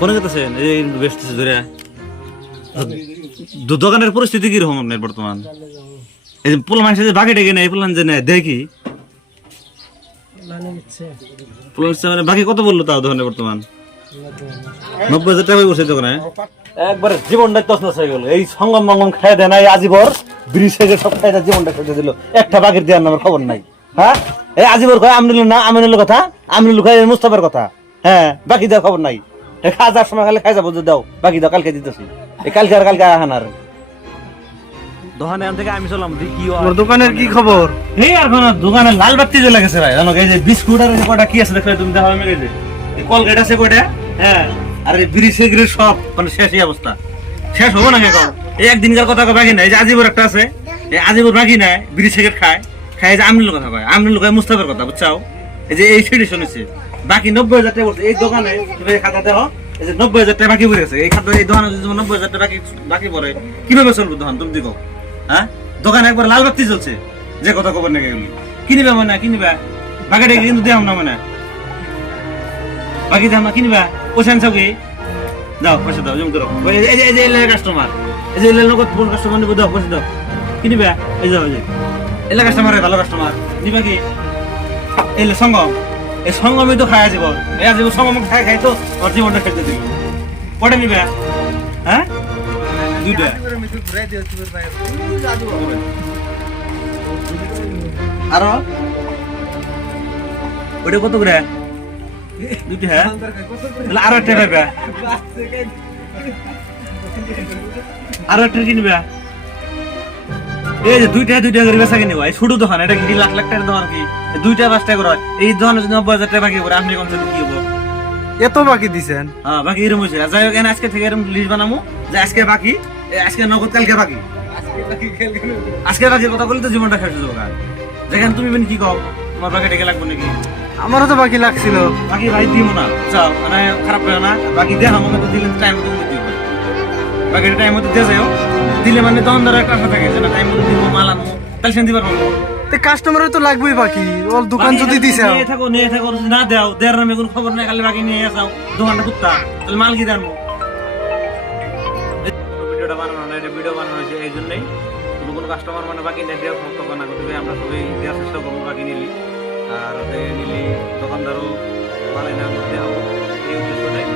কোন গেতেছেন এই বেচতেছে ধরে দোকানের পরিস্থিতি কি রকম আপনার বর্তমান? এই যে পোলা মানুষ যে বাকি ডেকে নেয় পোলান যে নেয় দেখি মানে বাকি কত বললো তাও দোকানে বর্তমান 90,000 টাকা বসে দোকানে একবারে জীবনটা তছনছ হয়ে গেল। এই সঙ্গম মঙ্গম খাই দেয় না আজিবর ব্রিজ থেকে সব খাই জীবনটা খেতে দিল, একটা বাকির দেওয়ার নামের খবর নাই। হ্যাঁ এই আজিবর কয় আমিনুল না আমিনুল কথা, আমিনুল খাই মুস্তাফার কথা। হ্যাঁ বাকি দেওয়ার খবর নাই, খাওয়ার সময় খালি খাই যাবো দাও বাকি দাও কালকে দিতেছি, এই কালকে আর কালকে আহান আর দোকানে থেকে আমি চললাম কি দোকানের কি খবর? এই আর কোন দোকানে লাল বাতি জ্বলে গেছে ভাই, জানো এই যে বিস্কুট আর কয়টা কি আছে দেখো তুমি দেখো আমি এই যে কলগেট আছে কয়টা, হ্যাঁ আর এই বিড়ি সিগারেট সব মানে শেষই অবস্থা। শেষ হবো না এখন এই একদিনকার কথা বাকি নাই। এই যে আজিবর একটা আছে, এই আজিবর বাকি নাই বিড়ি সিগারেট খায় খায় যে আমিনুল কথা কয়, আমিনুল কয় মুস্তাফার কথা বুঝছাও। এই যে এই সিডি শুনেছে বাকি 90,000 টাকা বলছে এই দোকানে তুমি খাতা দেখো এই যে 90,000 টাকা বাকি পড়ে গেছে। এই খাতা এই দোকানে যদি 90,000 টাকা বাকি পড়ে কিভাবে চলবে দোকান তুমি দেখো। হ্যাঁ দোকানে একবার লাল বাতি চলছে যে কথা খবর নাকি কিনিবা মানে কিনিবা বাকিটা কিন্তু দেওয়া না মানে বাকি দাম না কিনিবা পয়সা আনছাও কি দাও পয়সা দাও জম করো এই যে কাস্টমার এই যে নগদ ফোন কাস্টমার নিব দাও পয়সা দাও কিনিবা এই যাও এই যে এলা কাস্টমার ভালো কাস্টমার নিবা কি এই সঙ্গম এই সঙ্গমই তো খায় জীবন এই জীবন সঙ্গম খাই খাই তো ওর জীবনটা খেতে দিল কটা নিবা হ্যাঁ দুইটা আরো ওটা কত করে দুইটা হ্যাঁ আরো একটা পাইবা আরো একটা কিনবা এই যে দুইটা করে বেচা কিনবা এই ছোট দোকান এটা কি লাখ লাখ টাকার দোকান কি 2টা 5টা করে এই দোকানে যদি 90,000 টাকা বাকি করে আপনি কোন কি হবো এত বাকি দিছেন? হ্যাঁ বাকি এরকম হয়েছে। যাই হোক আজকে থেকে এরকম লিস্ট বানাবো যে আজকে বাকি আজকে নগদ কালকে বাকি আজকে বাকি কথা বলি তো জীবনটা শেষ হয়ে যাবে। যেখানে তুমি কি কও তোমার বাকি ডেকে লাগবে নাকি? আমারও তো বাকি লাগছিল। বাকি ভাই দিব না যাও মানে খারাপ লাগে না বাকি দেখ আমাকে তো দিলে টাইম মতো দিব বাকি টাইম মতো দিয়ে যাও দিলে মানে দোকানদার একটা আশা থাকে যে না টাইম মতো দিব মাল আনবো তাহলে সেন দিবার পারবো। কাস্টমারের তো লাগবেই বাকি, ওর দোকান যদি দিছে নিয়ে থাকো যদি না দাও দেড় নামে কোনো খবর নাই খালি বাকি নিয়ে যাও দোকানটা কুত্তা তাহলে মাল কি জানবো। ভিডিওটা বানানো না এটা ভিডিও বানানো হয়েছে এই জন্যই কোনো কাস্টমার মানে বাকি নেই দেওয়ার মন্তব্য না করতে আমরা সবাই দেওয়ার চেষ্টা করবো বাকি নিলি আর নিলি দোকানদারও বানাই না করতে হবো এই উদ্দেশ্যটাই।